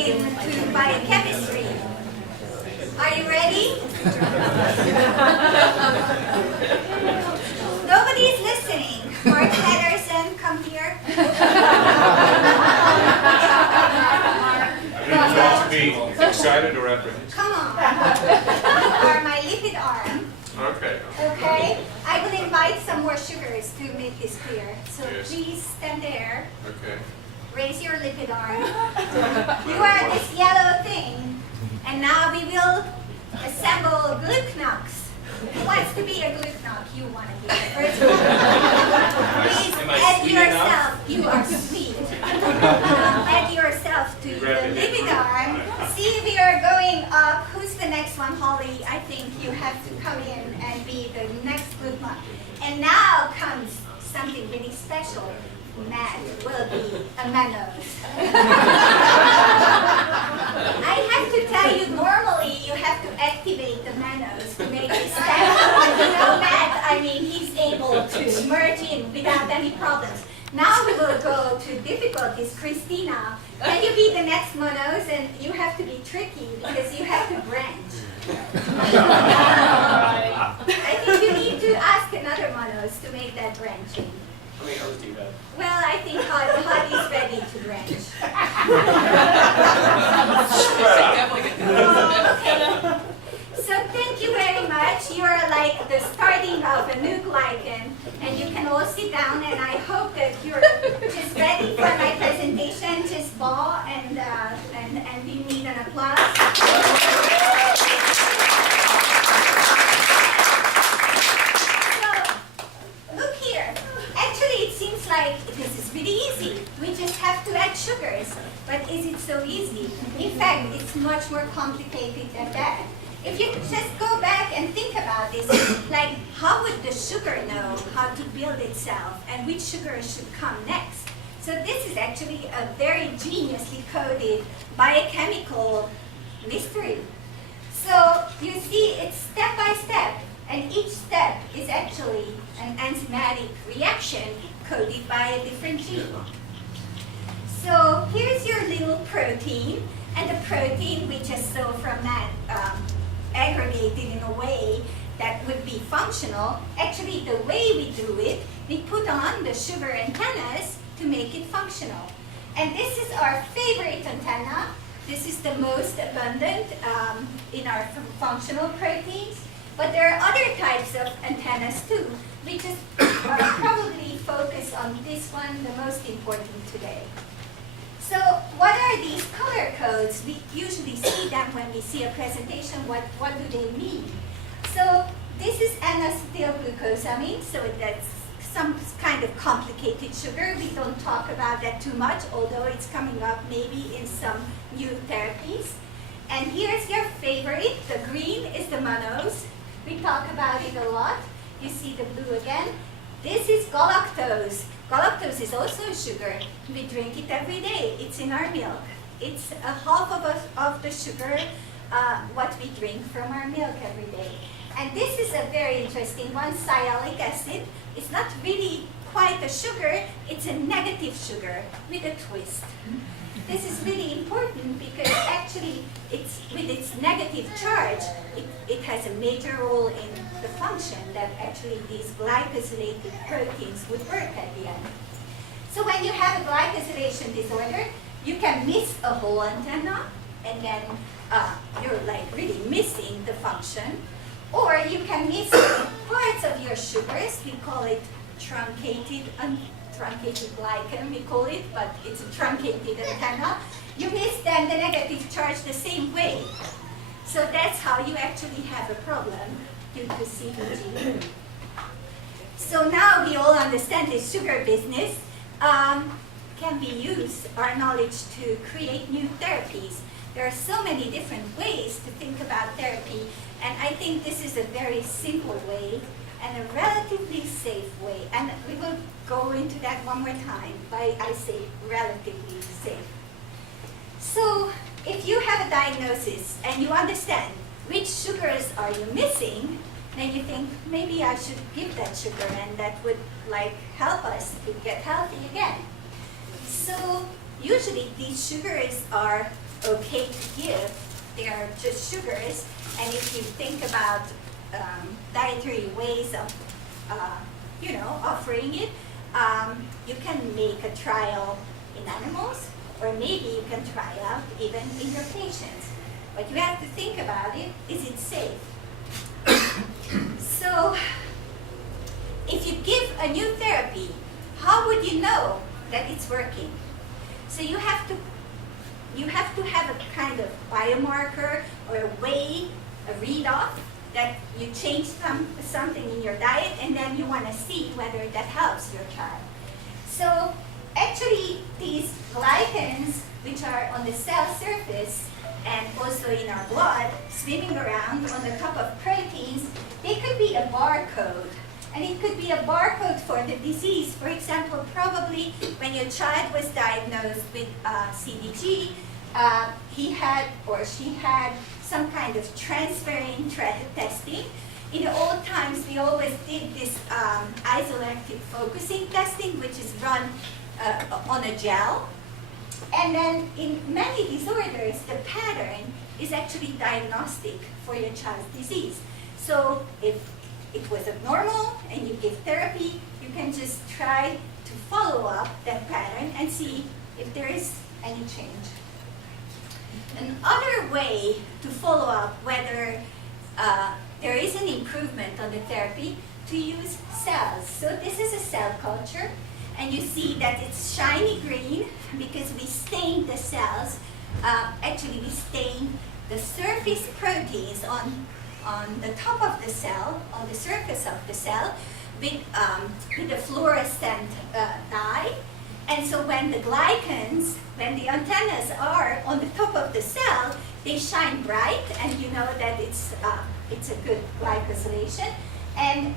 into biochemistry. Are you ready? Nobody is listening. Mark Pedersen, come here. I mean, you want to be excited or apprehensive? Come on. You are my lipid arm. Okay. Okay? I will invite some more sugars to make this clear. So Yes. please stand there. Okay. Raise your lipid arm. You are this yellow thing. And now we will assemble glucanox. Who wants to be a glucanox? You want to be the first one. Please add yourself. You are sweet. Add yourself to the lipid arm. See, we are going up. Who's the next one, Holly? I think you have to come in and be the next glucanox. And now comes something really special. Matt will be a mannose. I have to tell you, normally you have to activate the mannose to make it special. But you know, Matt, I mean, he's able to merge in without any problems. Now we will go to difficulties. Christina, can you be the next mannose? And you have to be tricky because you have to branch. I think you need to ask another mannose to make that branching. How many hours do you have? Well, I think Hadi's ready to branch. Okay. So thank you very much. You're like the starting of a new glycan, and you can all sit down. And I hope that you're just ready for my presentation. Just bow and we need an applause. Look here. Actually, it seems like this is really easy. We just have to add sugars. But is it so easy? In fact, it's much more complicated than that. If you just go back and think about this, like how would the sugar know how to build itself and which sugar should come next? So this is actually a very geniusly coded biochemical mystery. So you see, it's step by step. And each step is actually an enzymatic reaction coded by a different gene. So here's your little protein, and the protein we just saw from that aggregated in a way that would be functional. Actually, the way we do it, we put on the sugar antennas to make it functional. And this is our favorite antenna. This is the most abundant in our functional proteins. But there are other types of antennas too. We just are probably focused on this one, the most important today. So what are these color codes? We usually see them when we see a presentation. What do they mean? So this is N-acetylglucosamine, so that's some kind of complicated sugar. We don't talk about that too much, although it's coming up maybe in some new therapies. And here's your favorite. The green is the mannose. We talk about it a lot. You see the blue again. This is galactose. Galactose is also a sugar. We drink it every day. It's in our milk. It's a half of the sugar what we drink from our milk every day. And this is a very interesting one, sialic acid. It's not really quite a sugar. It's a negative sugar with a twist. This is really important because actually it's, with its negative charge, it has a major role in the function that actually these glycosylated proteins would work at the end. So when you have a glycosylation disorder, you can miss a whole antenna and then you're like really missing the function. Or you can miss parts of your sugars. We call it truncated glycan, we call it, but it's a truncated antenna. You miss then the negative charge the same way. So that's how you actually have a problem due to CDG. So now we all understand this sugar business. Can we use our knowledge to create new therapies? There are so many different ways to think about therapy, and I think this is a very simple way and a relatively safe way. And we will go into that one more time, but I say relatively safe. So if you have a diagnosis and you understand which sugars are you missing, then you think, maybe I should give that sugar and that would like help us to get healthy again. So usually these sugars are okay to give. They are just sugars. And if you think about dietary ways of, offering it, you can make a trial in animals, or maybe you can try out even in your patients. But you have to think about it, is it safe? So, if you give a new therapy, how would you know that it's working? So you have to have a kind of biomarker or a way, a read-off, that you change something in your diet, and then you want to see whether that helps your child. So actually, these glycans, which are on the cell surface and also in our blood, swimming around on the top of proteins, they could be a barcode. And it could be a barcode for the disease. For example, probably when your child was diagnosed with CDG, he had or she had some kind of transferrin testing. In the old times, we always did this isoactive focusing testing, which is run on a gel. And then in many disorders, the pattern is actually diagnostic for your child's disease. So if it was abnormal and you give therapy, you can just try to follow up that pattern and see if there is any change. Another way to follow up whether there is an improvement on the therapy, to use cells. So this is a cell culture, and you see that it's shiny green because we stain the cells. Actually, we stain the surface proteins on the top of the cell, on the surface of the cell, with a fluorescent dye. And so when the glycans, when the antennas are on the top of the cell, they shine bright, and you know that it's a good glycosylation. And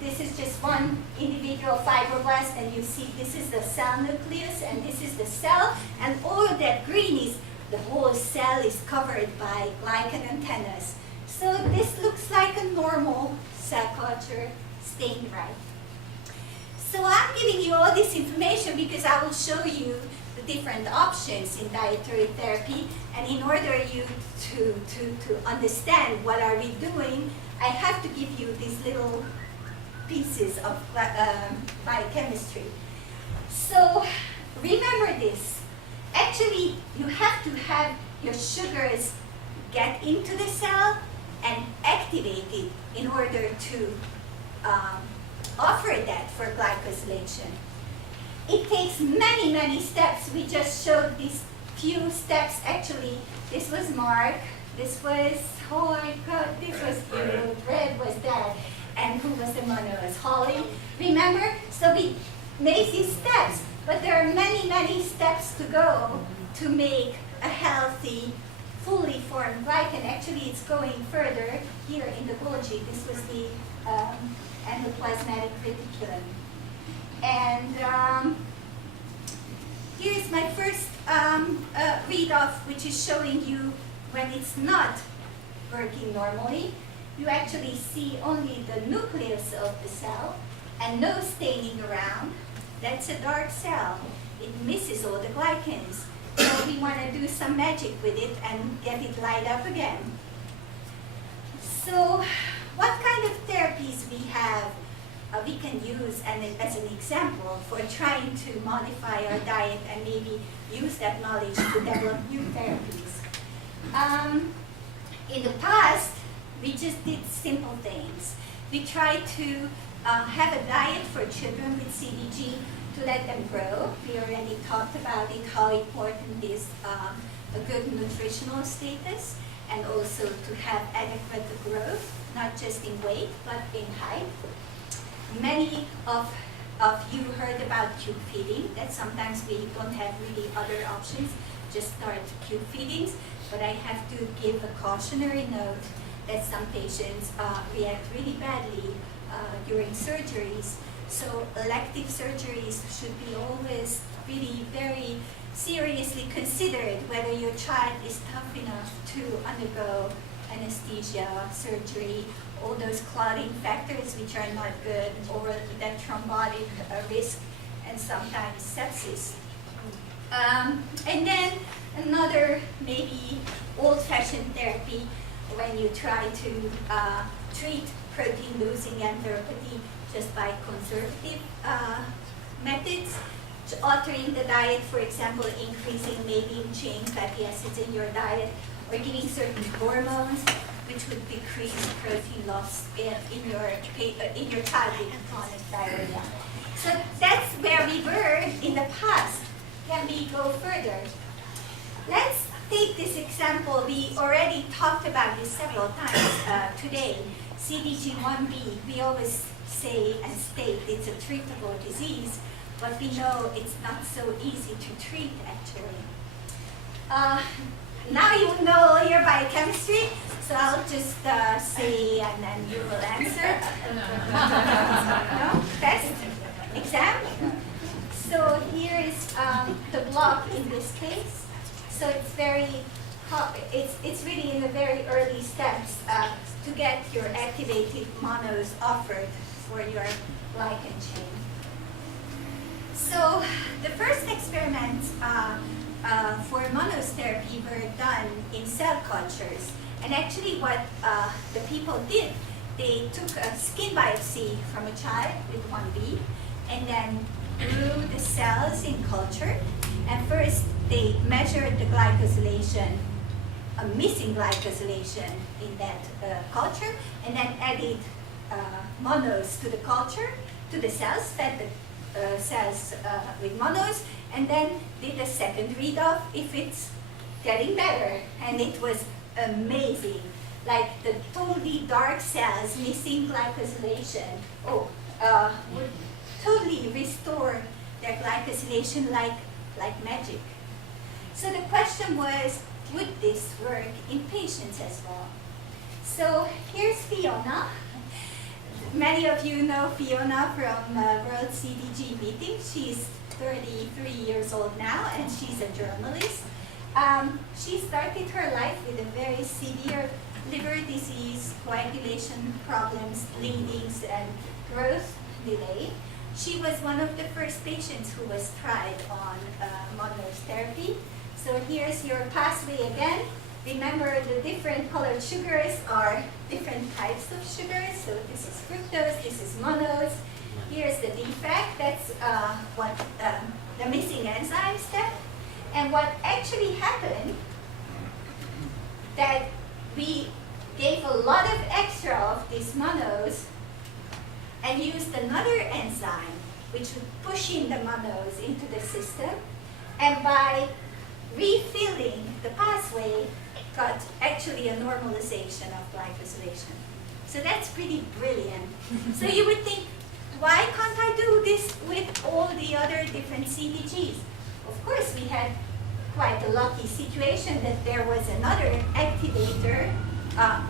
this is just one individual fibroblast, and you see this is the cell nucleus, and this is the cell, and all of that green is the whole cell is covered by glycan antennas. So this looks like a normal cell culture stained bright. So I'm giving you all this information because I will show you the different options in dietary therapy, and in order you to understand what are we doing, I have to give you these little pieces of biochemistry. So remember this. Actually, you have to have your sugars get into the cell and activate it in order to offer that for glycosylation. It takes many, many steps. We just showed these few steps. Actually, this was Mark. This was, oh my God, this was you. Red was that. And who was the mono? Was Holly. Remember? So we made these steps. But there are many, many steps to go to make a healthy, fully formed glycan. Actually, it's going further here in the Golgi. This was the endoplasmatic reticulum. And here's my first read-off, which is showing you when it's not working normally. You actually see only the nucleus of the cell and no staining around. That's a dark cell. It misses all the glycans. So we want to do some magic with it and get it light up again. So what kind of therapies we have, we can use as an example for trying to modify our diet and maybe use that knowledge to develop new therapies. In the past, we just did simple things. We tried to have a diet for children with CDG to let them grow. We already talked about it, how important is a good nutritional status, and also to have adequate growth, not just in weight, but in height. Many of you heard about tube feeding, that sometimes we don't have really other options, just start tube feedings, but I have to give a cautionary note that some patients react really badly during surgeries. So elective surgeries should be always really very seriously considered whether your child is tough enough to undergo anesthesia, surgery, all those clotting factors which are not good, or that thrombotic risk, and sometimes sepsis. And then another conversion therapy when you try to treat protein losing enteropathy just by conservative methods. Altering the diet, for example, increasing maybe chain fatty acids in your diet, or giving certain hormones which would decrease protein loss in your child with chronic diarrhea. So that's where we were in the past. Can we go further? Let's take this example. We already talked about this several times today. CDG1B, we always say and state it's a treatable disease, but we know it's not so easy to treat actually. Now you know all your biochemistry, so I'll just say and then you will answer. No? Test? Exam? So here is the block in this case. So it's really in the very early steps to get your activated monos offered for your glycan chain. So the first experiments for monos therapy were done in cell cultures. And actually what the people did, they took a skin biopsy from a child with 1B and then grew the cells in culture. And first they measured the glycosylation, a missing glycosylation in that culture, and then added monos to the culture, to the cells, fed the cells with monos, and then did a second readoff if it's getting better. And it was amazing. Like the totally dark cells missing glycosylation would totally restore their glycosylation like magic. So the question was, would this work in patients as well? So here's Fiona. Many of you know Fiona from World CDG meeting. She's 33 years old now, and she's a journalist. She started her life with a very severe liver disease, coagulation problems, bleedings, and growth delay. She was one of the first patients who was tried on monos therapy. So here's your pathway again. Remember, the different colored sugars are different types of sugars. So this is fructose, this is monos. Here's the defect, that's what the missing enzyme step. And what actually happened, that we gave a lot of extra of these monos and used another enzyme which would push in the monos into the system, and by refilling the pathway got actually a normalization of glycosylation. So that's pretty brilliant. So you would think, why can't I do this with all the other different CDGs? Of course, we had quite a lucky situation that there was another activator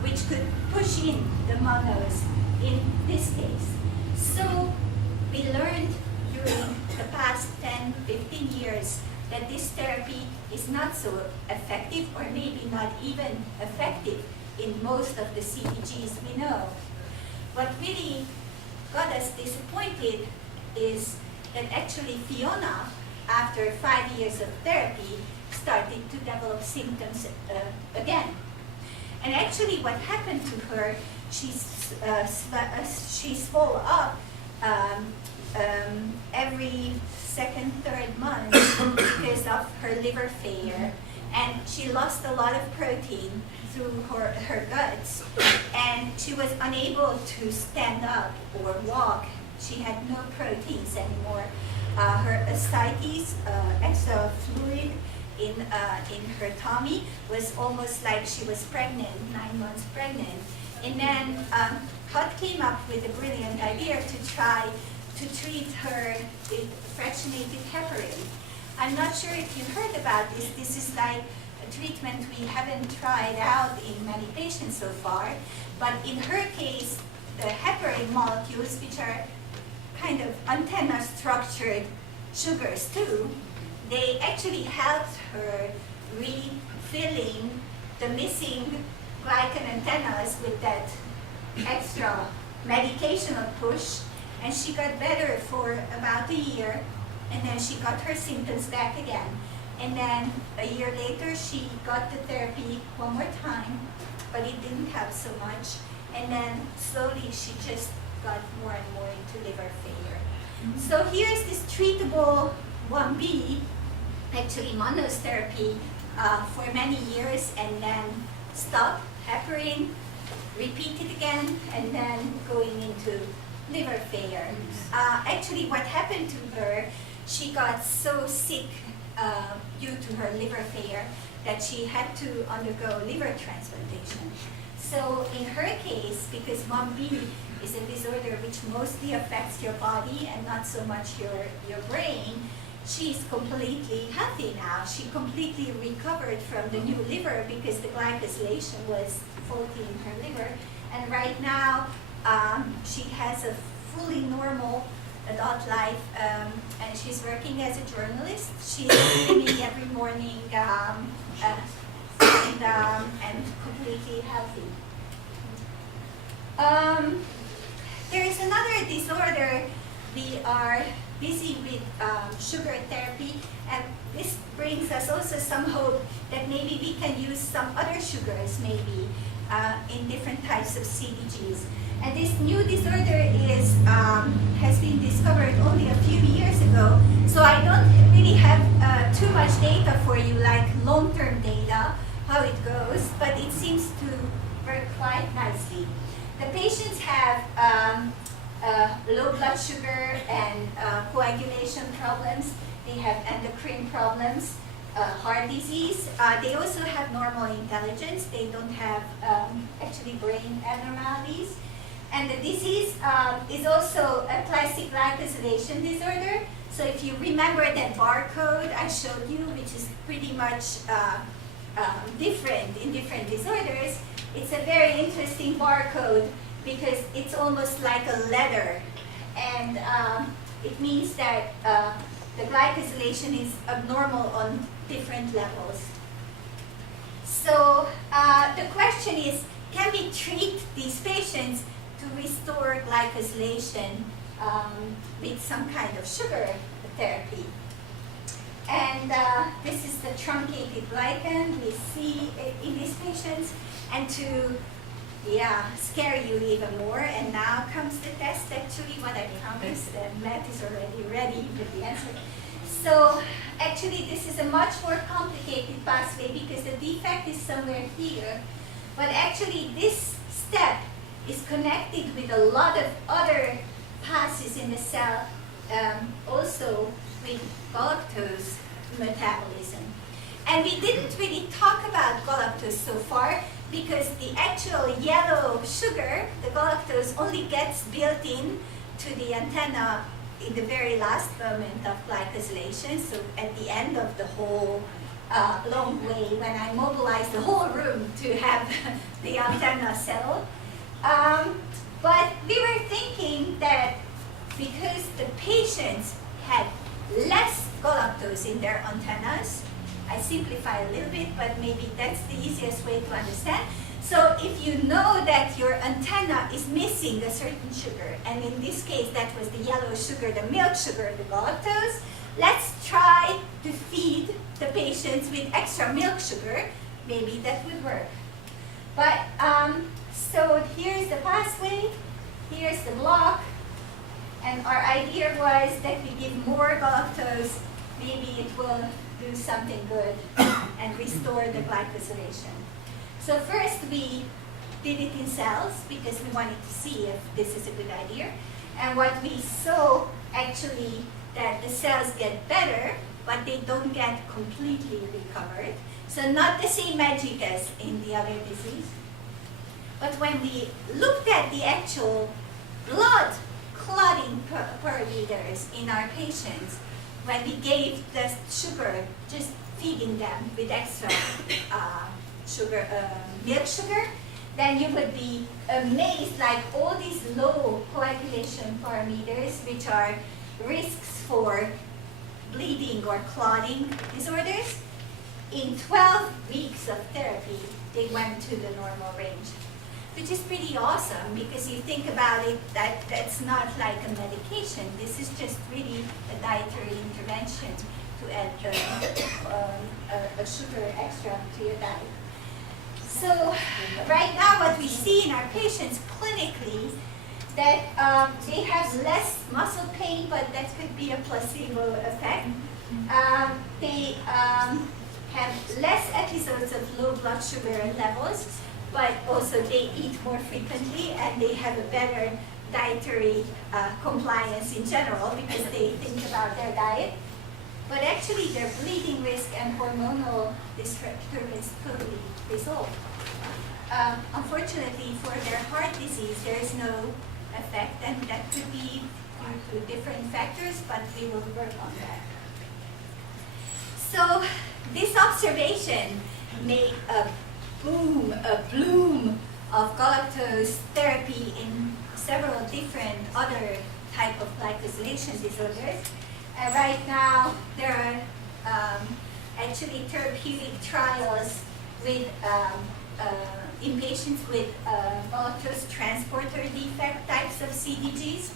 which could push in the monos in this case. So we learned during the past 10, 15 years that this therapy is not so effective, or maybe not even effective in most of the CDGs we know. What really got us disappointed is that actually Fiona, after 5 years of therapy, started to develop symptoms again. And actually what happened to her, she swelled up every second, third month because of her liver failure. And she lost a lot of protein through her guts. And she was unable to stand up or walk. She had no proteins anymore. Her ascites, extra fluid in her tummy, was almost like she was pregnant, 9 months pregnant. And then Hut came up with a brilliant idea to try to treat her with fractionated heparin. I'm not sure if you heard about this. This is like a treatment we haven't tried out in many patients so far. But in her case, the heparin molecules, which are kind of antenna-structured sugars too, they actually helped her refilling the missing glycan antennas with that extra medicational push, and she got better for about a year, and then she got her symptoms back again. And then a year later, she got the therapy one more time, but it didn't help so much. And then slowly, she just got more and more into liver failure. So here's this treatable 1B, actually Monose therapy for many years, and then stop, heparin, repeat it again, and then going into liver failure. Actually, what happened to her, she got so sick due to her liver failure that she had to undergo liver transplantation. So in her case, because 1B is a disorder which mostly affects your body and not so much your brain, she's completely healthy now. She completely recovered from the new liver because the glycosylation was faulty in her liver. And right now, she has a fully normal adult life, and she's working as a journalist. She's swimming every morning and completely healthy. There is another disorder. We are busy with sugar therapy, and this brings us also some hope that maybe we can use some other sugars maybe in different types of CDGs. And this new disorder is has been discovered only a few years ago, so I don't really have too much data for you, like long-term data, how it goes, but it seems to work quite nicely. The patients have low blood sugar and coagulation problems. They have endocrine problems, heart disease. They also have normal intelligence. They don't have actually brain abnormalities. And the disease is also a classic glycosylation disorder. So if you remember that barcode I showed you, which is pretty much different in different disorders, it's a very interesting barcode because it's almost like a letter. And it means that the glycosylation is abnormal on different levels. So the question is, can we treat these patients to restore glycosylation with some kind of sugar therapy? And this is the truncated glycan we see in these patients. And to scare you even more, and now comes the test, actually, what I promised, and Matt is already ready with the answer. So actually this is a much more complicated pathway because the defect is somewhere here, but actually this step is connected with a lot of other passes in the cell, also with galactose metabolism. And we didn't really talk about galactose so far because the actual yellow sugar, the galactose, only gets built in to the antenna in the very last moment of glycosylation, so at the end of the whole long way when I mobilize the whole room to have the antenna settled. But we were thinking that because the patients had less galactose in their antennas, I simplify a little bit, but maybe that's the easiest way to understand. So if you know that your antenna is missing a certain sugar, and in this case that was the yellow sugar, the milk sugar, the galactose, let's try to feed the patients with extra milk sugar. Maybe that would work. But so here's the pathway, here's the block, and our idea was that we give more galactose, maybe it will do something good and restore the glycosylation. So first we did it in cells because we wanted to see if this is a good idea. And what we saw actually that the cells get better, but they don't get completely recovered. So not the same magic as in the other disease. But when we looked at the actual blood clotting parameters in our patients, when we gave the sugar, just feeding them with extra sugar, milk sugar, then you would be amazed, like all these low coagulation parameters, which are risks for bleeding or clotting disorders, in 12 weeks of therapy, they went to the normal range, which is pretty awesome because you think about it, that's not like a medication. This is just really a dietary intervention to add a sugar extra to your diet. So right now what we see in our patients clinically, that they have less muscle pain, but that could be a placebo effect. They have less episodes of low blood sugar levels, but also they eat more frequently and they have a better dietary compliance in general because they think about their diet. But actually their bleeding risk and hormonal disturbance totally resolve. Unfortunately for their heart disease, there is no effect, and that could be due to different factors, but we will work on that. So this observation made a bloom of galactose therapy in several different other type of glycosylation disorders. And right now there are actually therapeutic trials with in patients with galactose transporter defect types of CDGs.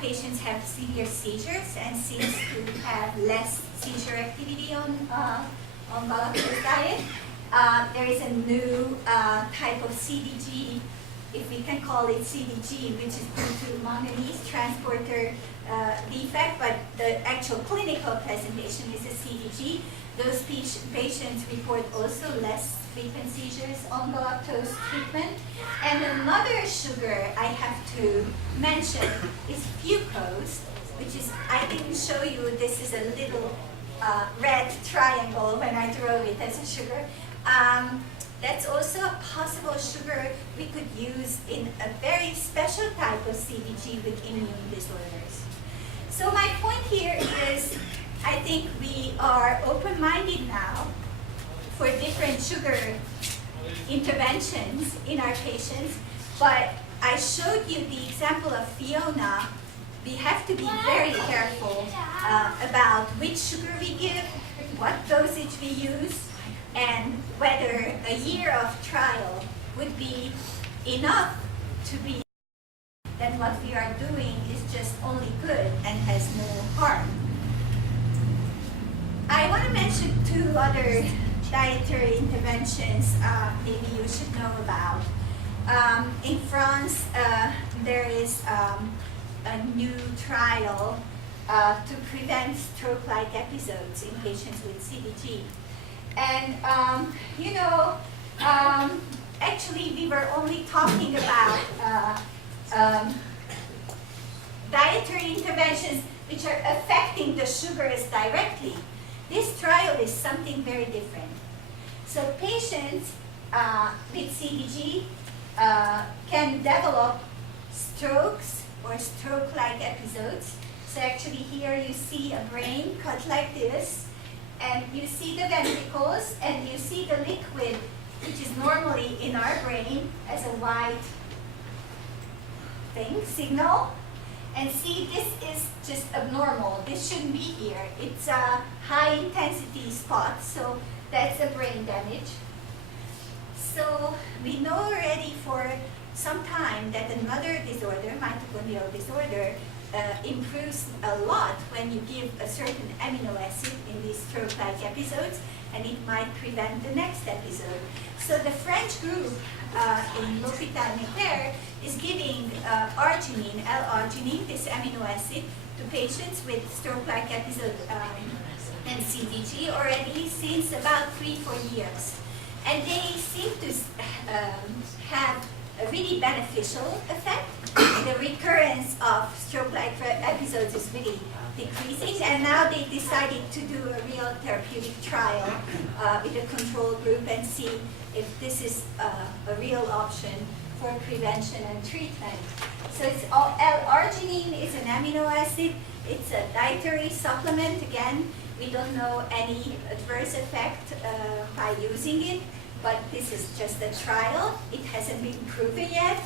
Patients have severe seizures and seems to have less seizure activity on galactose diet. There is a new type of CDG, if we can call it CDG, which is due to manganese transporter defect, but the actual clinical presentation is a CDG. Those patients report also less frequent seizures on galactose treatment. And another sugar I have to mention is fucose, which is, I didn't show you, this is a little red triangle when I drew it as a sugar. That's also a possible sugar we could use in a very special type of CDG with immune disorders. So my point here is, I think we are open-minded now for different sugar interventions in our patients, but I showed you the example of Fiona. We have to be very careful about which sugar we give, what dosage we use, and whether a year of trial would be enough to be that what we are doing is just only good and has no harm. I want to mention two other dietary interventions maybe you should know about. In France, there is a new trial to prevent stroke-like episodes in patients with CDG. And, actually we were only talking about dietary interventions which are affecting the sugars directly. This trial is something very different. So patients with CDG can develop strokes or stroke-like episodes. So actually here you see a brain cut like this, and you see the ventricles, and you see the liquid, which is normally in our brain as a white signal. And see, this is just abnormal. This shouldn't be here. It's a high intensity spot, so that's a brain damage. So we know already for some time that another disorder, mitochondrial disorder, improves a lot when you give a certain amino acid in these stroke-like episodes, and it might prevent the next episode. So the French group in L'Hôpital Necker is giving arginine, L-arginine, this amino acid, to patients with stroke-like episode and CDG already since about 3-4 years. And they seem to have a really beneficial effect. The recurrence of stroke-like episodes is really decreasing, and now they decided to do a real therapeutic trial with a control group and see if this is a real option for prevention and treatment. So it's L-arginine is an amino acid. It's a dietary supplement. Again, we don't know any adverse effect by using it, but this is just a trial. It hasn't been proven yet.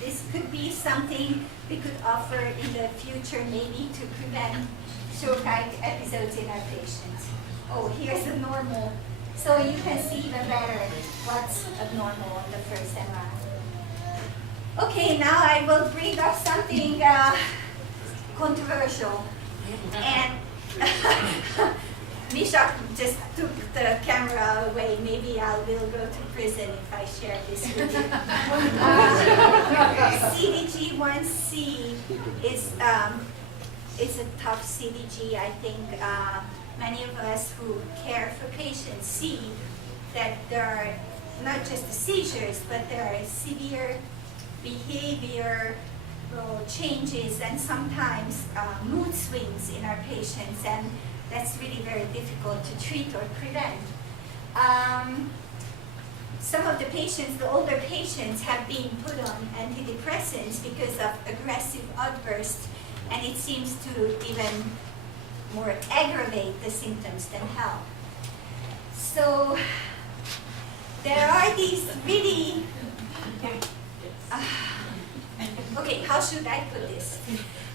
This could be something we could offer in the future, maybe to prevent stroke-like episodes in our patients. Oh, here's the normal. So you can see even better what's abnormal on the first MRI. Okay, now I will bring up something controversial. And Misha just took the camera away. Maybe I will go to prison if I share this with you. CDG 1C is a tough CDG. I think many of us who care for patients see that there are not just the seizures, but there are severe behavioral changes and sometimes mood swings in our patients, and that's really very difficult to treat or prevent. Some of the patients, the older patients, have been put on antidepressants because of aggressive outbursts, and it seems to even more aggravate the symptoms than help. So there are these really, okay, how should I put this?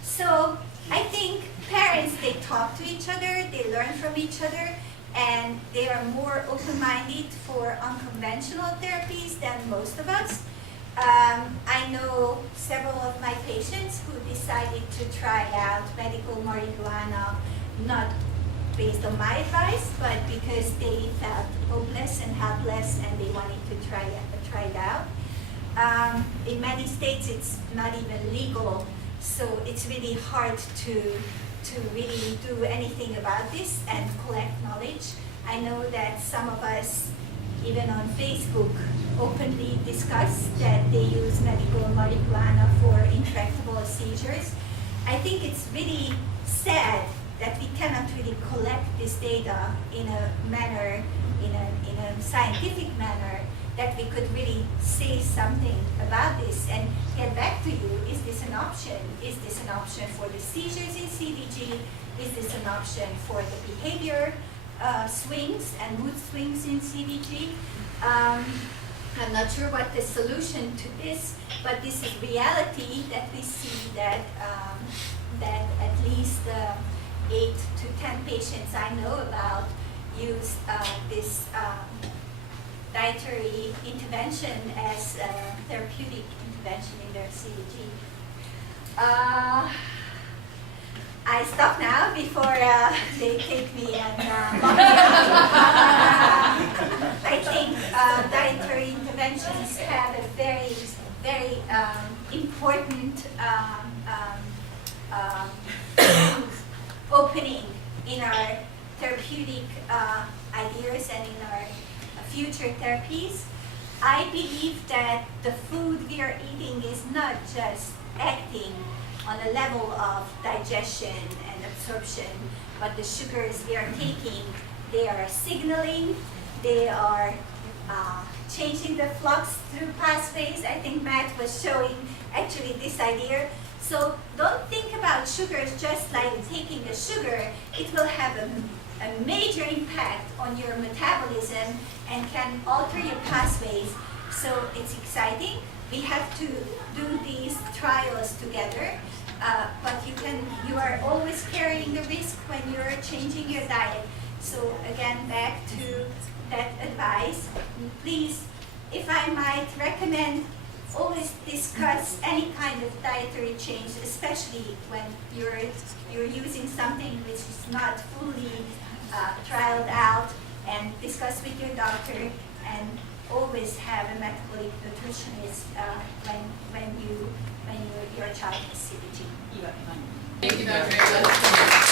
So I think parents, they talk to each other, they learn from each other, and they are more open-minded for unconventional therapies than most of us. I know several of my patients who decided to try out medical marijuana, not based on my advice, but because they felt hopeless and helpless and they wanted to try it out. In many states, it's not even legal, so it's really hard to really do anything about this and collect knowledge. I know that some of us, even on Facebook, openly discuss that they use medical marijuana for intractable seizures. I think it's really sad that we cannot really collect this data in a manner, in a scientific manner, that we could really say something about this and get back to you. Is this an option? Is this an option for the seizures in CDG? Is this an option for the behavior swings and mood swings in CDG? I'm not sure what the solution to this, but this is reality that we see that that at least 8 to 10 patients I know about use this dietary intervention as a therapeutic intervention in their CDG. I stop now before they take me and I think dietary interventions have a very, very important opening in our therapeutic ideas and in our future therapies. I believe that the food we are eating is not just acting on a level of digestion and absorption, but the sugars we are taking, they are signaling, they are changing the flux through pathways. I think Matt was showing actually this idea. So don't think about sugars just like taking a sugar. It will have a major impact on your metabolism and can alter your pathways. So it's exciting. We have to do these trials together, but you are always carrying the risk when you're changing your diet. So again, back to that advice. Please, if I might recommend, always discuss any kind of dietary change, especially when you're using something which is not fully trialed out, and discuss with your doctor, and always have a metabolic nutritionist when your child has CDG. Thank you, Dr.